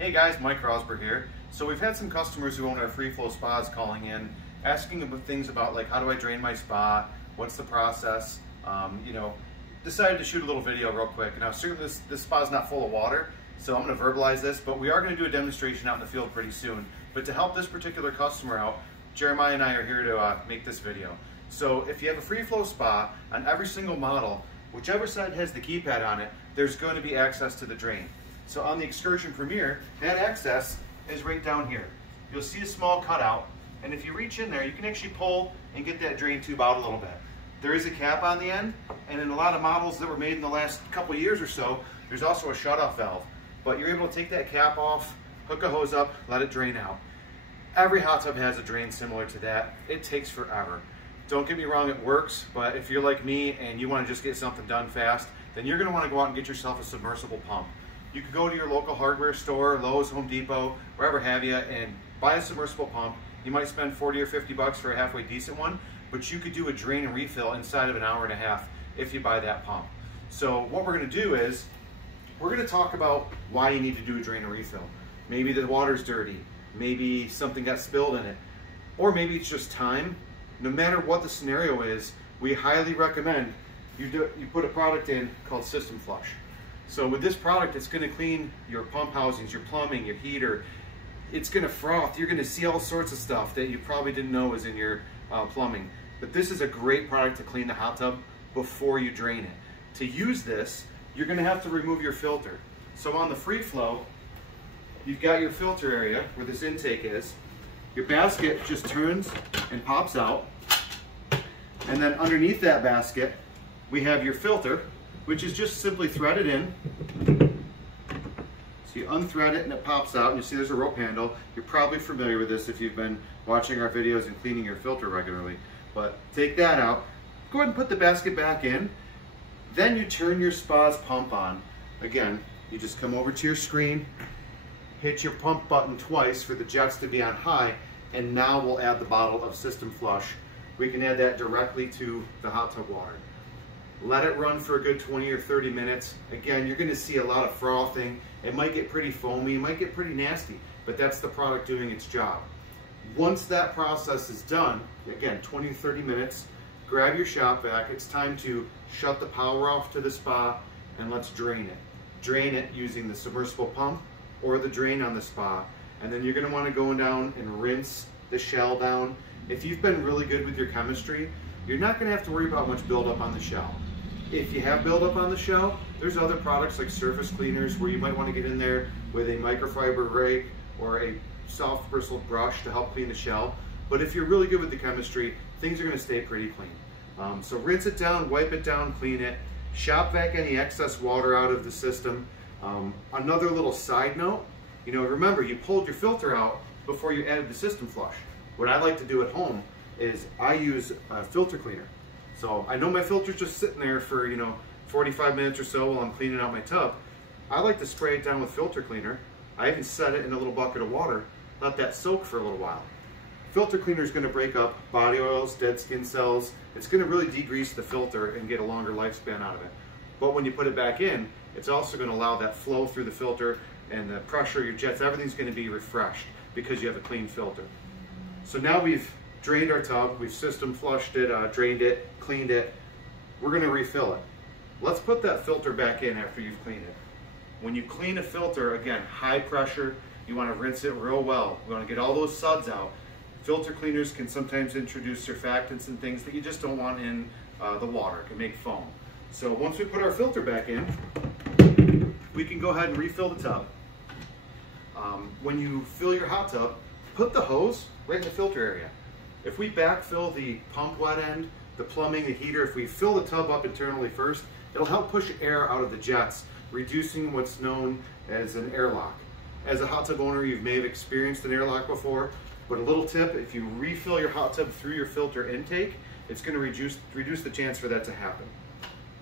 Hey guys, Mike Rosberg here. So we've had some customers who own our Freeflow Spas calling in, asking about things about like, how do I drain my spa? What's the process? Decided to shoot a little video real quick. Now certainly this spa is not full of water, so I'm gonna verbalize this, but we are gonna do a demonstration out in the field pretty soon. But to help this particular customer out, Jeremiah and I are here to make this video. So if you have a Freeflow Spa, on every single model, whichever side has the keypad on it, there's going to be access to the drain. So on the Excursion Premier, that access is right down here. You'll see a small cutout, and if you reach in there, you can actually pull and get that drain tube out a little bit. There is a cap on the end, and in a lot of models that were made in the last couple years or so, there's also a shut-off valve. But you're able to take that cap off, hook a hose up, let it drain out. Every hot tub has a drain similar to that. It takes forever. Don't get me wrong, it works, but if you're like me and you want to just get something done fast, then you're going to want to go out and get yourself a submersible pump. You could go to your local hardware store, Lowe's, Home Depot, wherever have you, and buy a submersible pump. You might spend 40 or 50 bucks for a halfway decent one, but you could do a drain and refill inside of an hour and a half if you buy that pump. So what we're going to do is, we're going to talk about why you need to do a drain and refill. Maybe the water's dirty, maybe something got spilled in it, or maybe it's just time. No matter what the scenario is, we highly recommend you put a product in called System Flush. So with this product, it's going to clean your pump housings, your plumbing, your heater. It's going to froth. You're going to see all sorts of stuff that you probably didn't know was in your plumbing. But this is a great product to clean the hot tub before you drain it. To use this, you're going to have to remove your filter. So on the Freeflow, you've got your filter area where this intake is. Your basket just turns and pops out. And then underneath that basket, we have your filter, which is just simply threaded in. So you unthread it and it pops out, and you see there's a rope handle. You're probably familiar with this if you've been watching our videos and cleaning your filter regularly. But take that out, go ahead and put the basket back in. Then you turn your spa's pump on. Again, you just come over to your screen, hit your pump button twice for the jets to be on high, and now we'll add the bottle of System Flush. We can add that directly to the hot tub water. Let it run for a good 20 or 30 minutes. Again, you're gonna see a lot of frothing. It might get pretty foamy, it might get pretty nasty, but that's the product doing its job. Once that process is done, again, 20 to 30 minutes, grab your shop vac. It's time to shut the power off to the spa and let's drain it. Drain it using the submersible pump or the drain on the spa. And then you're gonna wanna go down and rinse the shell down. If you've been really good with your chemistry, you're not gonna have to worry about much buildup on the shell. If you have buildup on the shell, there's other products like surface cleaners where you might want to get in there with a microfiber rake or a soft bristled brush to help clean the shell. But if you're really good with the chemistry, things are going to stay pretty clean. So rinse it down, wipe it down, clean it, shop vac any excess water out of the system. Another little side note, remember you pulled your filter out before you added the System Flush. What I like to do at home is I use a filter cleaner. So I know my filter's just sitting there for 45 minutes or so while I'm cleaning out my tub. I like to spray it down with filter cleaner. I even set it in a little bucket of water, let that soak for a little while. Filter cleaner is going to break up body oils, dead skin cells. It's going to really degrease the filter and get a longer lifespan out of it. But when you put it back in, it's also going to allow that flow through the filter, and the pressure, your jets, everything's going to be refreshed because you have a clean filter. So now we've drained our tub, we've System Flushed it, drained it, cleaned it. We're going to refill it. Let's put that filter back in after you've cleaned it. When you clean a filter, again, high pressure, you want to rinse it real well. We want to get all those suds out. Filter cleaners can sometimes introduce surfactants and things that you just don't want in the water. It can make foam. So once we put our filter back in, we can go ahead and refill the tub. When you fill your hot tub, put the hose right in the filter area. If we backfill the pump wet end, the plumbing, the heater, if we fill the tub up internally first, it'll help push air out of the jets, reducing what's known as an airlock. As a hot tub owner, you may have experienced an airlock before, but a little tip, if you refill your hot tub through your filter intake, it's going to reduce the chance for that to happen.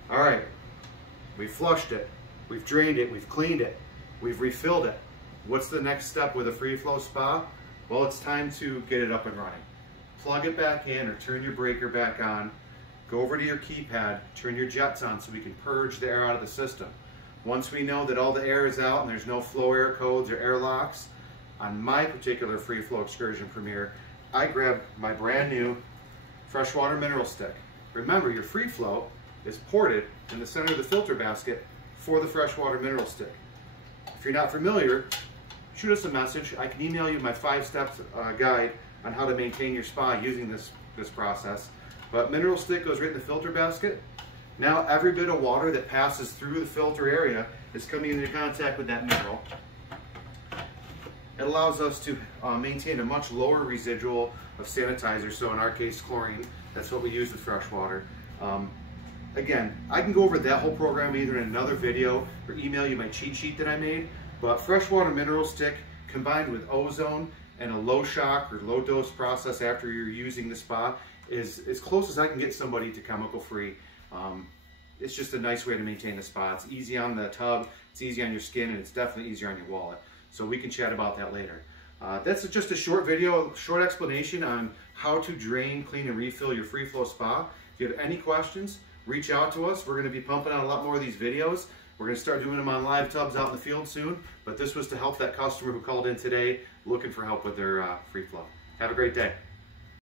All right, we've flushed it, we've drained it, we've cleaned it, we've refilled it. What's the next step with a Freeflow Spa? Well, it's time to get it up and running. Plug it back in or turn your breaker back on, go over to your keypad, turn your jets on so we can purge the air out of the system. Once we know that all the air is out and there's no flow air codes or air locks, on my particular Freeflow Excursion Premier, I grab my brand new freshwater mineral stick. Remember, your Freeflow is ported in the center of the filter basket for the freshwater mineral stick. If you're not familiar, shoot us a message. I can email you my 5-step guide on how to maintain your spa using this process. But mineral stick goes right in the filter basket. Now every bit of water that passes through the filter area is coming into contact with that mineral. It allows us to maintain a much lower residual of sanitizer, so in our case chlorine. That's what we use with fresh water. Again, I can go over that whole program either in another video or email you my cheat sheet that I made, but freshwater mineral stick combined with ozone and a low shock or low dose process after you're using the spa is as close as I can get somebody to chemical free. It's just a nice way to maintain the spa. It's easy on the tub, it's easy on your skin, and it's definitely easier on your wallet. So we can chat about that later. That's just a short video, a short explanation on how to drain, clean, and refill your Freeflow Spa. If you have any questions, reach out to us. We're going to be pumping out a lot more of these videos. We're going to start doing them on live tubs out in the field soon, but this was to help that customer who called in today looking for help with their Freeflow. Have a great day.